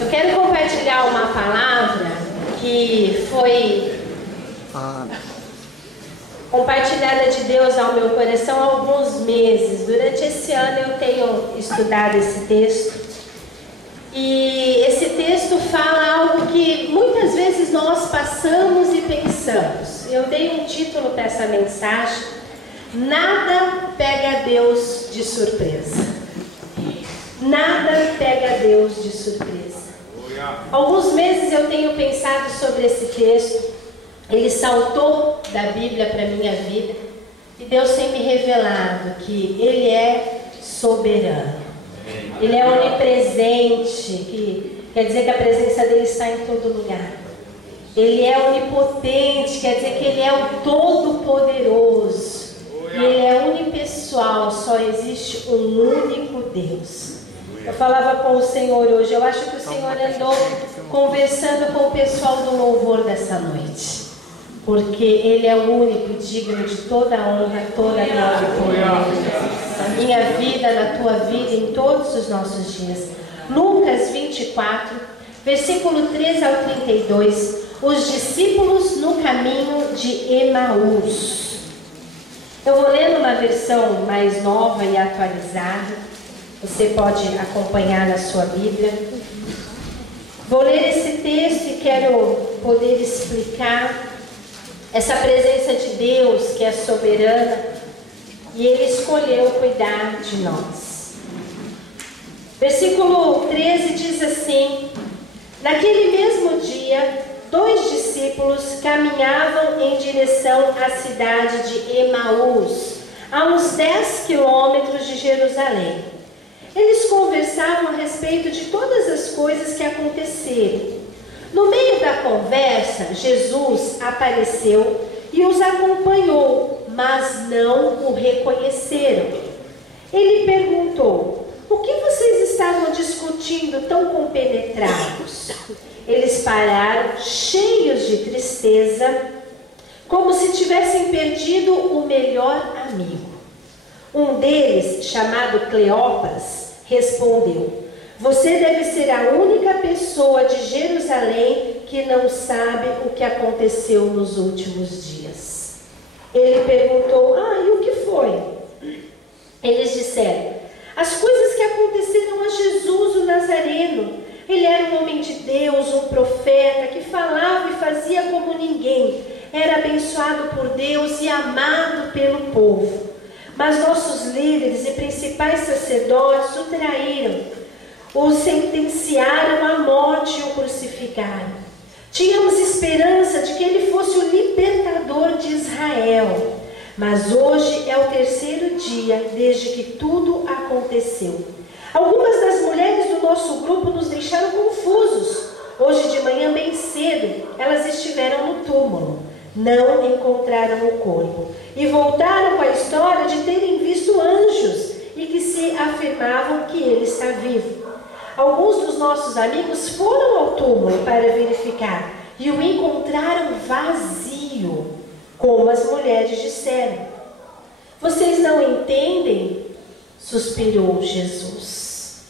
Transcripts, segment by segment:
Eu quero compartilhar uma palavra que foi compartilhada de Deus ao meu coração há alguns meses. Durante esse ano eu tenho estudado esse texto. E esse texto fala algo que muitas vezes nós passamos e pensamos. Eu dei um título para essa mensagem: Nada pega Deus de surpresa. Nada pega Deus de surpresa. Alguns meses eu tenho pensado sobre esse texto. Ele saltou da Bíblia para a minha vida. E Deus tem me revelado que Ele é soberano. Ele é onipresente, que quer dizer que a presença dele está em todo lugar. Ele é onipotente, quer dizer que ele é o todo-poderoso. E ele é unipessoal, só existe um único Deus. Eu falava com o Senhor hoje, eu acho que o Senhor andou conversando com o pessoal do louvor dessa noite. Porque Ele é o único digno de toda a honra, toda a glória, na minha vida, na tua vida, em todos os nossos dias. Lucas 24, versículo 13 ao 32. Os discípulos no caminho de Emaús. Eu vou ler numa versão mais nova e atualizada. Você pode acompanhar na sua Bíblia. Vou ler esse texto e quero poder explicar essa presença de Deus que é soberana, e Ele escolheu cuidar de nós. Versículo 13 diz assim: Naquele mesmo dia, 2 discípulos caminhavam em direção à cidade de Emaús, a uns 10 quilômetros de Jerusalém. Eles conversavam a respeito de todas as coisas que aconteceram. No meio da conversa, Jesus apareceu e os acompanhou, mas não o reconheceram. Ele perguntou: o que vocês estavam discutindo tão compenetrados? Eles pararam, cheios de tristeza, como se tivessem perdido o melhor amigo. Um deles, chamado Cleopas, respondeu: Você deve ser a única pessoa de Jerusalém que não sabe o que aconteceu nos últimos dias. Ele perguntou: e o que foi? Eles disseram: as coisas que aconteceram a Jesus o Nazareno. Ele era um homem de Deus, um profeta, que falava e fazia como ninguém. Era abençoado por Deus e amado pelo povo. Mas nossos líderes e principais sacerdotes o traíram. O sentenciaram à morte e o crucificaram. Tínhamos esperança de que ele fosse o libertador de Israel. Mas hoje é o 3º dia desde que tudo aconteceu. Algumas das mulheres do nosso grupo nos deixaram confusos. Hoje de manhã, bem cedo, elas estiveram no túmulo. Não encontraram o corpo. E voltaram com a história de terem visto anjos e que se afirmavam que ele está vivo. Alguns dos nossos amigos foram ao túmulo para verificar e o encontraram vazio, como as mulheres disseram. Vocês não entendem? Suspirou Jesus.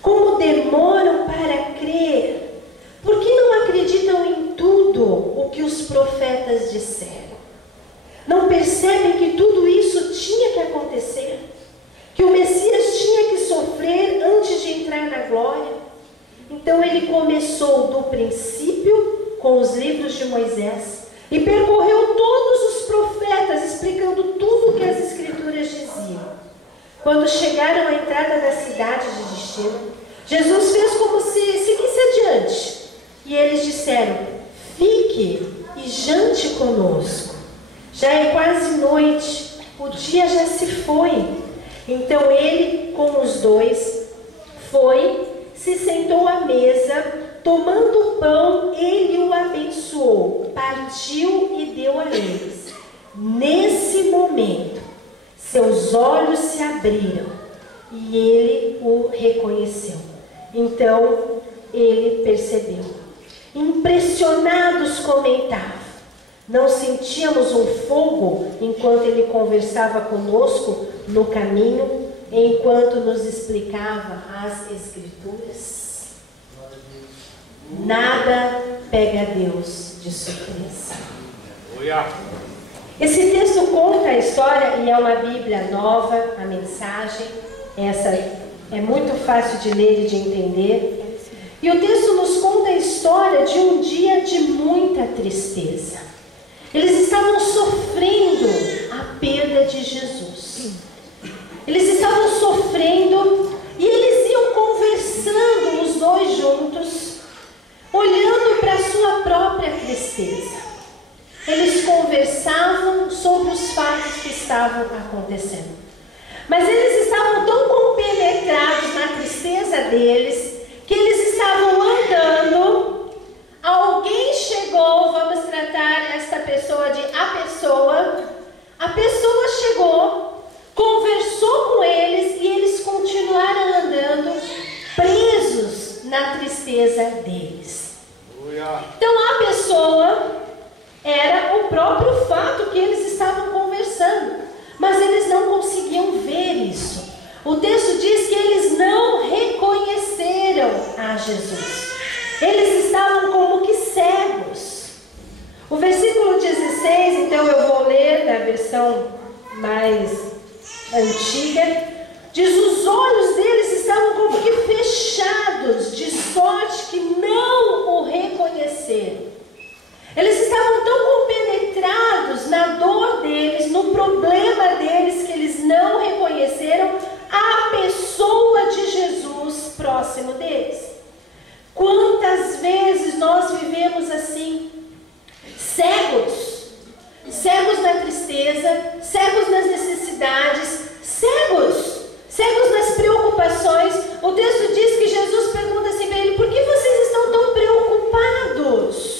Como demoram para crer? Por que não acreditam em tudo o que os profetas disseram? Não percebem que tudo isso tinha que acontecer? Que o Messias tinha que sofrer antes de entrar na glória? Então ele começou do princípio com os livros de Moisés e percorreu todos os profetas, explicando tudo o que as escrituras diziam. Quando chegaram à entrada da cidade de destino, Jesus fez como se seguisse adiante. E eles disseram: fique e jante conosco. Já é quase noite, o dia já se foi. Então ele, com os 2, foi, se sentou à mesa, tomando o pão, ele o abençoou, partiu e deu a eles. Nesse momento, seus olhos se abriram e ele o reconheceu. Então ele percebeu. Impressionados comentavam: não sentíamos um fogo enquanto ele conversava conosco no caminho, enquanto nos explicava as Escrituras? nada pega Deus de surpresa. Esse texto conta a história, e é uma Bíblia nova, a mensagem, essa é muito fácil de ler e de entender. E o texto nos conta a história de um dia de muita tristeza. Eles estavam sofrendo a perda de Jesus. Eles estavam sofrendo e eles iam conversando os dois juntos, olhando para a sua própria tristeza. Eles conversavam sobre os fatos que estavam acontecendo. Mas eles estavam tão compenetrados na tristeza deles, que eles estavam andando. Alguém chegou, vamos tratar esta pessoa de a pessoa. A pessoa chegou, conversou com eles e eles continuaram andando, presos na tristeza deles. Então a pessoa era o próprio fato que eles estavam conversando, mas eles não conseguiam ver isso. O texto diz que eles não reconheceram a Jesus. Eles estavam como que cegos. O versículo 16, então eu vou ler na versão mais antiga, diz: os olhos deles estavam como que fechados, de sorte que não o reconheceram. Eles estavam tão compenetrados na dor deles, no problema deles, que eles não reconheceram a pessoa de Jesus próximo deles. Quantas vezes nós vivemos assim, cegos, cegos na tristeza, cegos nas necessidades, cegos nas preocupações. O texto diz que Jesus pergunta assim para ele: por que vocês estão tão preocupados?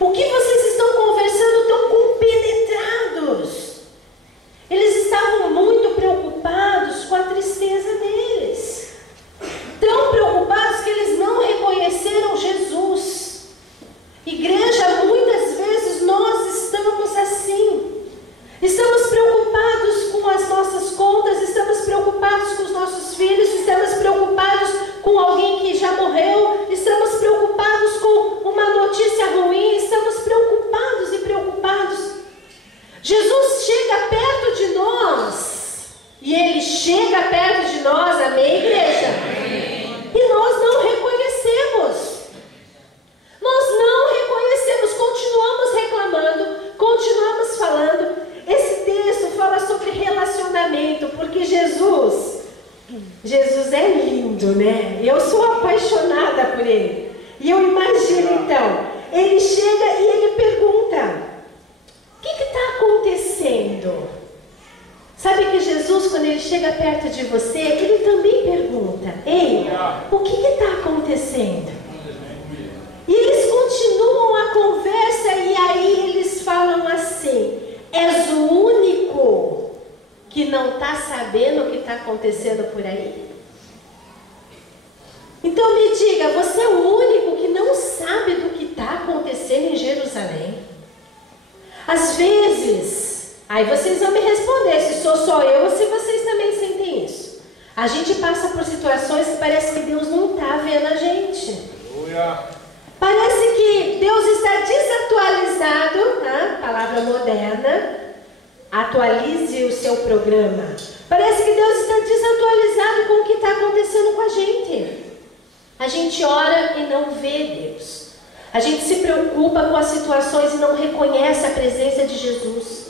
O que vocês estão conversando tão compenetrados? Eles estavam muito preocupados com a tristeza deles. Tão preocupados que eles não reconheceram Jesus. Igreja, muitas vezes nós estamos assim. Estamos preocupados com as nossas contas, estamos preocupados com os nossos filhos, estamos preocupados com alguém que já morreu, estamos preocupados com uma notícia ruim, estamos preocupados e preocupados. Jesus chega perto de nós, e Ele chega perto de nós, amém, igreja? E nós não reconhecemos. Nós não reconhecemos, continuamos reclamando, continuamos falando. Esse texto fala sobre relacionamento, porque Jesus é lindo, né? Eu sou apaixonada por Ele. E eu imagino então, Ele chega e Ele pergunta: o que está acontecendo? Sabe que Jesus, quando Ele chega perto de você, Ele também pergunta: ei, o que está acontecendo? E eles continuam a conversa e aí eles falam assim: és o único que não está sabendo o que está acontecendo por aí? Então me diga, você é o único que não sabe do que está acontecendo em Jerusalém? Às vezes, aí vocês vão me responder se sou só eu ou se vocês também sentem isso. A gente passa por situações que parece que Deus não está vendo a gente. Parece que Deus está desatualizado, né? Palavra moderna, atualize o seu programa. Parece que Deus está desatualizado com o que está acontecendo com a gente. A gente ora e não vê Deus. A gente se preocupa com as situações e não reconhece a presença de Jesus.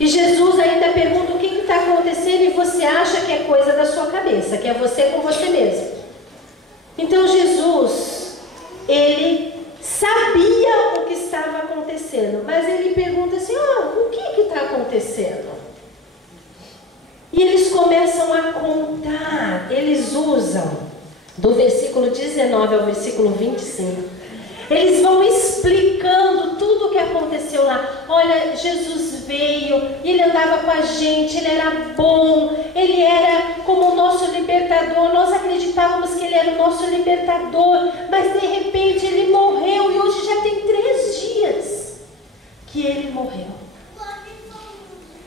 E Jesus ainda pergunta o que está acontecendo e você acha que é coisa da sua cabeça, que é você com você mesmo. Então Jesus, Ele sabia o que estava acontecendo, mas Ele pergunta assim: o que está acontecendo? E eles começam a contar, eles usam do versículo 19 ao versículo 25. Eles vão explicando tudo o que aconteceu lá. Olha, Jesus veio, Ele andava com a gente, Ele era bom, Ele era como o nosso libertador. Nós acreditávamos que Ele era o nosso libertador, mas de repente Ele morreu e hoje já tem 3 dias que Ele morreu.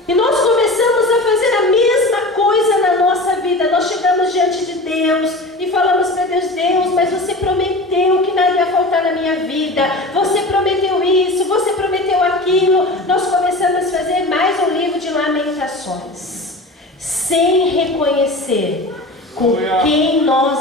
E nós começamos a fazer a mesma coisa na nossa vida. Nós chegamos diante de Deus e falamos para Deus: Deus, mas você prometeu que nada ia faltar vida, você prometeu isso, você prometeu aquilo. Nós começamos a fazer mais um livro de lamentações, sem reconhecer com quem nós